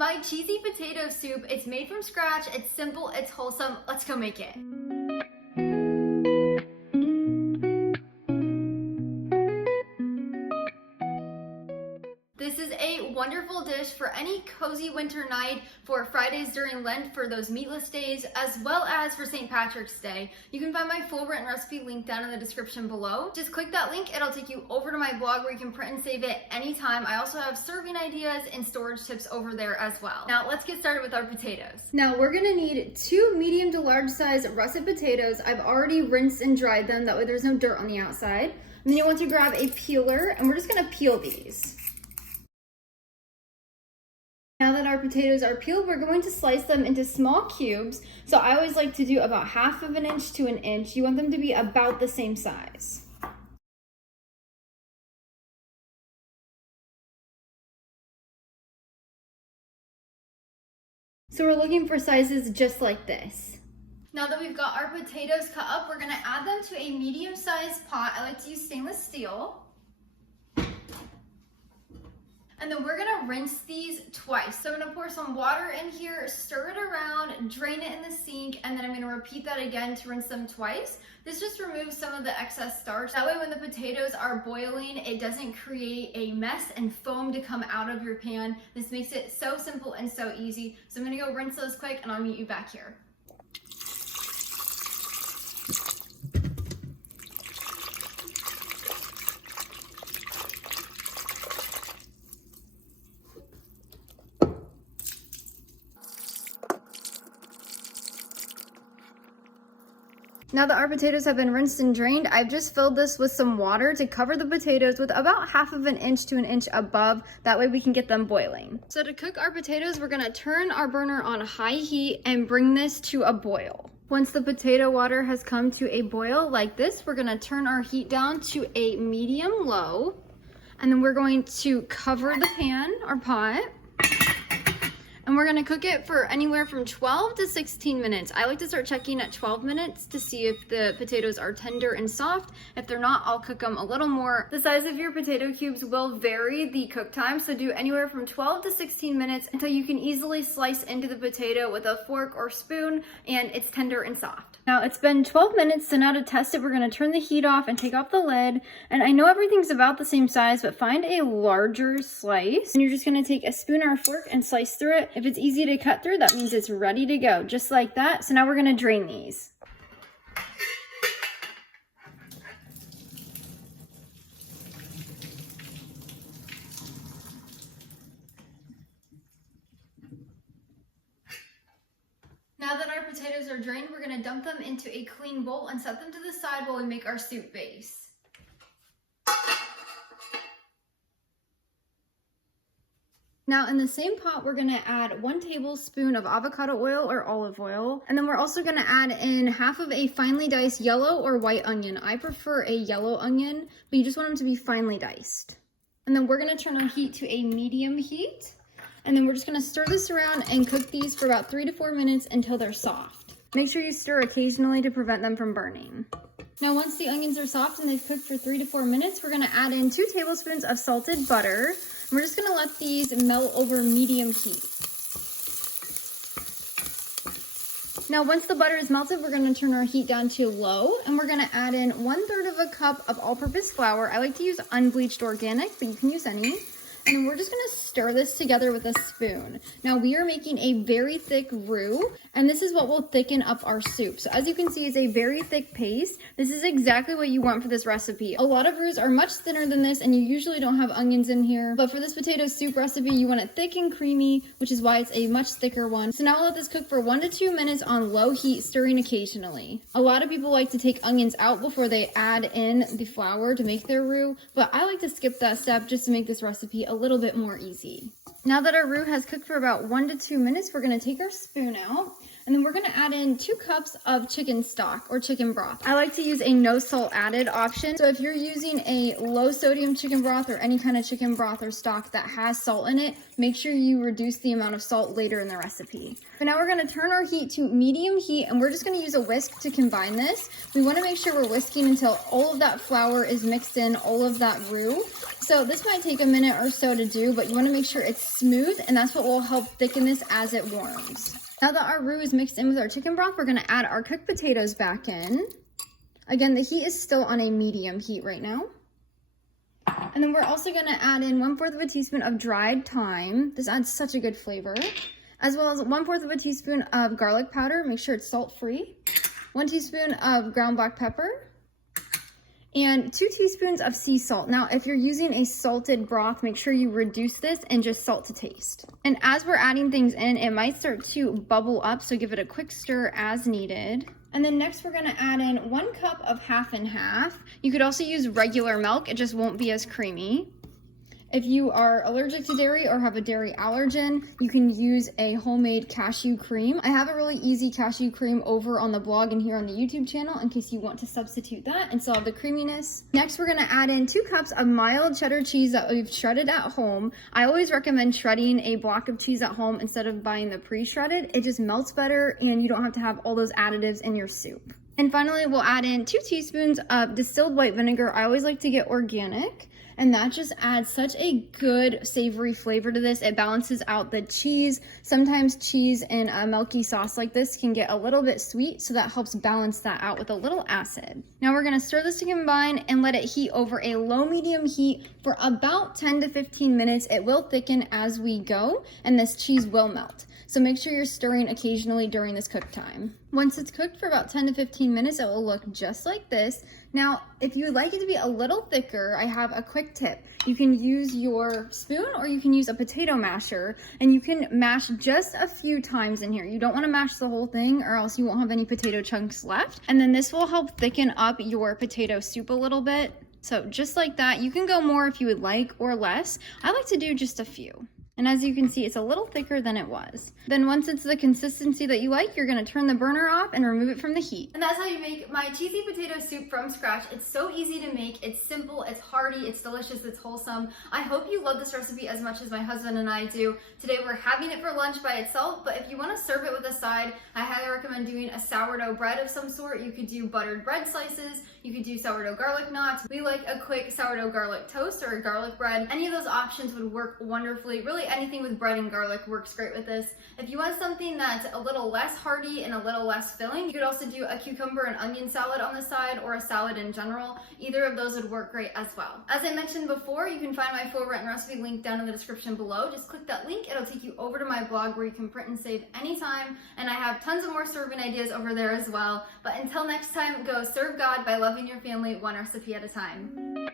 my cheesy potato soup. It's made from scratch, it's simple, it's wholesome. Let's go make it. This is a wonderful dish for any cozy winter night, for Fridays during Lent, for those meatless days, as well as for St. Patrick's Day. You can find my full written recipe linked down in the description below. Just click that link, it'll take you over to my blog where you can print and save it anytime. I also have serving ideas and storage tips over there as well. Now let's get started with our potatoes. Now we're gonna need 2 medium to large size russet potatoes. I've already rinsed and dried them, that way there's no dirt on the outside. And then you want to grab a peeler, and we're just gonna peel these. Now that our potatoes are peeled, we're going to slice them into small cubes. So I always like to do about 1/2 inch to 1 inch. You want them to be about the same size. So we're looking for sizes just like this. Now that we've got our potatoes cut up, we're gonna add them to a medium-sized pot. I like to use stainless steel. And then we're gonna rinse these twice. So I'm gonna pour some water in here, stir it around, drain it in the sink, and then I'm gonna repeat that again to rinse them twice. This just removes some of the excess starch. That way when the potatoes are boiling, it doesn't create a mess and foam to come out of your pan. This makes it so simple and so easy. So I'm gonna go rinse those quick and I'll meet you back here. Now that our potatoes have been rinsed and drained, I've just filled this with some water to cover the potatoes with about 1/2 inch to 1 inch above. That way we can get them boiling. So to cook our potatoes, we're gonna turn our burner on high heat and bring this to a boil. Once the potato water has come to a boil like this, we're gonna turn our heat down to a medium low. And then we're going to cover the pan or pot. And we're gonna cook it for anywhere from 12 to 16 minutes. I like to start checking at 12 minutes to see if the potatoes are tender and soft. If they're not, I'll cook them a little more. The size of your potato cubes will vary the cook time, so do anywhere from 12 to 16 minutes until you can easily slice into the potato with a fork or spoon and it's tender and soft. Now it's been 12 minutes, so now to test it, we're gonna turn the heat off and take off the lid. And I know everything's about the same size, but find a larger slice. And you're just gonna take a spoon or a fork and slice through it. If it's easy to cut through, that means it's ready to go, just like that. So now we're gonna drain these. Now that our potatoes are drained, we're gonna dump them into a clean bowl and set them to the side while we make our soup base. Now in the same pot, we're gonna add 1 tablespoon of avocado oil or olive oil. And then we're also gonna add in 1/2 of a finely diced yellow or white onion. I prefer a yellow onion, but you just want them to be finely diced. And then we're gonna turn our heat to a medium heat. And then we're just gonna stir this around and cook these for about 3 to 4 minutes until they're soft. Make sure you stir occasionally to prevent them from burning. Now once the onions are soft and they've cooked for 3 to 4 minutes, we're gonna add in 2 tablespoons of salted butter. We're just gonna let these melt over medium heat. Now once the butter is melted, we're gonna turn our heat down to low and we're gonna add in 1/3 of a cup of all-purpose flour. I like to use unbleached organic, but you can use any. And then we're just gonna stir this together with a spoon. Now we are making a very thick roux, and this is what will thicken up our soup. So as you can see, it's a very thick paste. This is exactly what you want for this recipe. A lot of roux are much thinner than this, and you usually don't have onions in here. But for this potato soup recipe, you want it thick and creamy, which is why it's a much thicker one. So now we'll let this cook for 1 to 2 minutes on low heat, stirring occasionally. A lot of people like to take onions out before they add in the flour to make their roux, but I like to skip that step just to make this recipe a little bit more easy. Now that our roux has cooked for about 1 to 2 minutes, we're gonna take our spoon out. And then we're gonna add in 2 cups of chicken stock or chicken broth. I like to use a no salt added option. So if you're using a low sodium chicken broth or any kind of chicken broth or stock that has salt in it, make sure you reduce the amount of salt later in the recipe. But now we're gonna turn our heat to medium heat and we're just gonna use a whisk to combine this. We wanna make sure we're whisking until all of that flour is mixed in, all of that roux. So this might take a minute or so to do, but you wanna make sure it's smooth, and that's what will help thicken this as it warms. Now that our roux is mixed in with our chicken broth, we're gonna add our cooked potatoes back in. Again, the heat is still on a medium heat right now. And then we're also gonna add in 1/4 of a teaspoon of dried thyme. This adds such a good flavor. As well as 1/4 of a teaspoon of garlic powder. Make sure it's salt-free. 1 teaspoon of ground black pepper. And 2 teaspoons of sea salt. Now, if you're using a salted broth, make sure you reduce this and just salt to taste. And as we're adding things in, it might start to bubble up, so give it a quick stir as needed. And then next we're gonna add in 1 cup of half and half. You could also use regular milk, it just won't be as creamy. If you are allergic to dairy or have a dairy allergen, you can use a homemade cashew cream. I have a really easy cashew cream over on the blog and here on the YouTube channel in case you want to substitute that and still have the creaminess. Next, we're gonna add in 2 cups of mild cheddar cheese that we've shredded at home. I always recommend shredding a block of cheese at home instead of buying the pre-shredded. It just melts better and you don't have to have all those additives in your soup. And finally, we'll add in 2 teaspoons of distilled white vinegar. I always like to get organic. And that just adds such a good savory flavor to this. It balances out the cheese. Sometimes cheese in a milky sauce like this can get a little bit sweet, so that helps balance that out with a little acid. Now we're gonna stir this to combine and let it heat over a low-medium heat for about 10 to 15 minutes. It will thicken as we go, and this cheese will melt. So make sure you're stirring occasionally during this cook time. Once it's cooked for about 10 to 15 minutes, it will look just like this. Now, if you would like it to be a little thicker, I have a quick tip. You can use your spoon or you can use a potato masher, and you can mash just a few times in here. You don't want to mash the whole thing or else you won't have any potato chunks left. And then this will help thicken up your potato soup a little bit. So just like that, you can go more if you would like or less. I like to do just a few. And as you can see, it's a little thicker than it was. Then once it's the consistency that you like, you're gonna turn the burner off and remove it from the heat. And that's how you make my cheesy potato soup from scratch. It's so easy to make, it's simple, it's hearty, it's delicious, it's wholesome. I hope you love this recipe as much as my husband and I do. Today we're having it for lunch by itself, but if you wanna serve it with a side, I highly recommend doing a sourdough bread of some sort. You could do buttered bread slices, you could do sourdough garlic knots. We like a quick sourdough garlic toast or a garlic bread. Any of those options would work wonderfully. Really anything with bread and garlic works great with this. If you want something that's a little less hearty and a little less filling, you could also do a cucumber and onion salad on the side or a salad in general. Either of those would work great as well. As I mentioned before, you can find my full written recipe link down in the description below. Just click that link, it'll take you over to my blog where you can print and save anytime, and I have tons of more serving ideas over there as well. But until next time, go serve God by loving your family one recipe at a time.